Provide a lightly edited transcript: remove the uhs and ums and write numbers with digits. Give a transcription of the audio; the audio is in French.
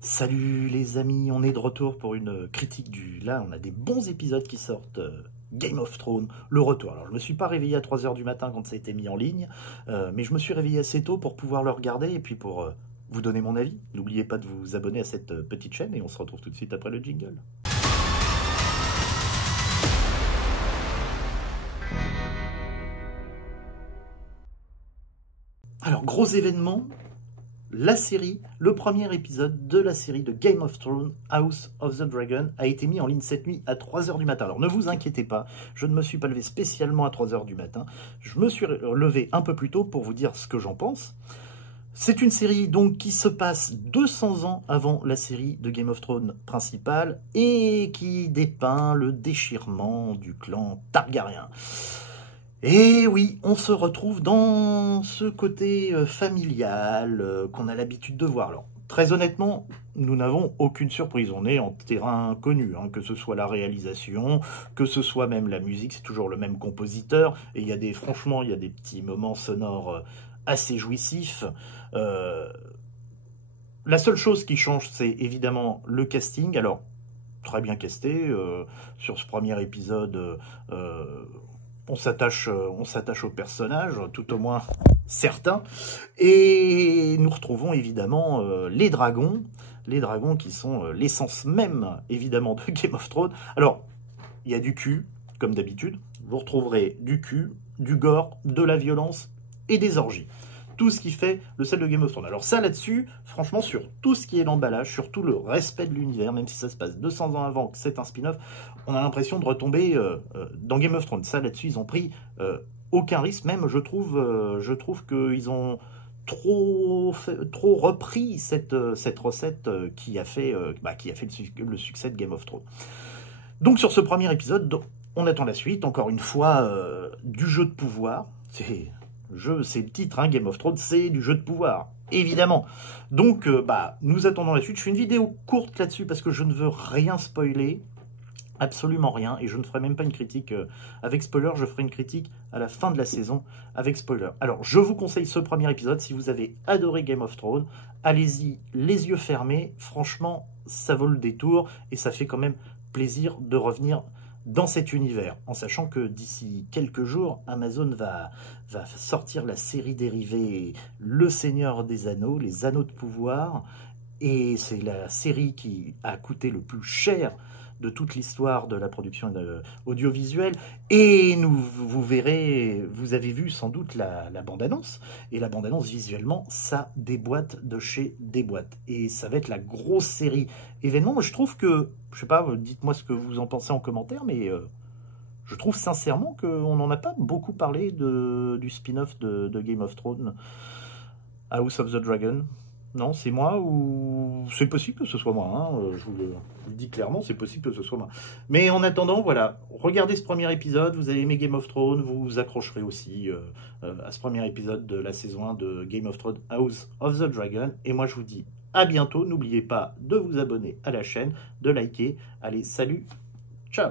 Salut les amis, on est de retour pour une critique du... Là, on a des bons épisodes qui sortent. Game of Thrones, le retour. Alors, je me suis pas réveillé à 3 heures du matin quand ça a été mis en ligne, mais je me suis réveillé assez tôt pour pouvoir le regarder et puis pour vous donner mon avis. N'oubliez pas de vous abonner à cette petite chaîne et on se retrouve tout de suite après le jingle. Alors, gros événement, la série, le premier épisode de la série de Game of Thrones, House of the Dragon, a été mis en ligne cette nuit à 3 heures du matin. Alors ne vous inquiétez pas, je ne me suis pas levé spécialement à 3 heures du matin. Je me suis levé un peu plus tôt pour vous dire ce que j'en pense. C'est une série donc qui se passe 200 ans avant la série de Game of Thrones principale et qui dépeint le déchirement du clan Targaryen. Et oui, on se retrouve dans ce côté familial qu'on a l'habitude de voir. Alors, très honnêtement, nous n'avons aucune surprise. On est en terrain connu, hein, que ce soit la réalisation, que ce soit même la musique, c'est toujours le même compositeur. Et franchement, il y a des petits moments sonores assez jouissifs. La seule chose qui change, c'est évidemment le casting. Alors, très bien casté. Sur ce premier épisode, on s'attache au personnage, tout au moins certains. Et nous retrouvons évidemment les dragons qui sont l'essence même, évidemment, de Game of Thrones. Alors, il y a du cul, comme d'habitude. Vous retrouverez du cul, du gore, de la violence et des orgies. Tout ce qui fait le sel de Game of Thrones. Alors ça, là-dessus, franchement, sur tout ce qui est l'emballage, sur tout le respect de l'univers, même si ça se passe 200 ans avant que c'est un spin-off, on a l'impression de retomber dans Game of Thrones. Ça, là-dessus, ils ont pris aucun risque. Même, je trouve qu'ils ont trop repris cette recette qui a fait le succès de Game of Thrones. Donc, sur ce premier épisode, on attend la suite. Encore une fois, du jeu de pouvoir. C'est le titre, hein, Game of Thrones, c'est du jeu de pouvoir, évidemment. Donc, nous attendons la suite. Je fais une vidéo courte là-dessus parce que je ne veux rien spoiler, absolument rien, et je ne ferai même pas une critique avec spoiler, je ferai une critique à la fin de la saison avec spoiler. Alors, je vous conseille ce premier épisode. Si vous avez adoré Game of Thrones, allez-y les yeux fermés. Franchement, ça vaut le détour, et ça fait quand même plaisir de revenir dans cet univers, en sachant que d'ici quelques jours, Amazon va sortir la série dérivée Le Seigneur des Anneaux, les Anneaux de pouvoir, et c'est la série qui a coûté le plus cher de toute l'histoire de la production audiovisuelle. Et vous verrez, vous avez vu sans doute la bande-annonce, et la bande-annonce visuellement, ça déboîte de chez déboîte. Et ça va être la grosse série événement. Moi, je trouve que, je sais pas, dites-moi ce que vous en pensez en commentaire, mais je trouve sincèrement qu'on n'en a pas beaucoup parlé du spin-off de Game of Thrones, House of the Dragon. Non, c'est moi ou c'est possible que ce soit moi, hein, je vous le dis clairement, c'est possible que ce soit moi. Mais en attendant, voilà, regardez ce premier épisode, vous avez aimé Game of Thrones, vous vous accrocherez aussi à ce premier épisode de la saison 1 de Game of Thrones, House of the Dragon. Et moi, je vous dis à bientôt, n'oubliez pas de vous abonner à la chaîne, de liker. Allez, salut, ciao!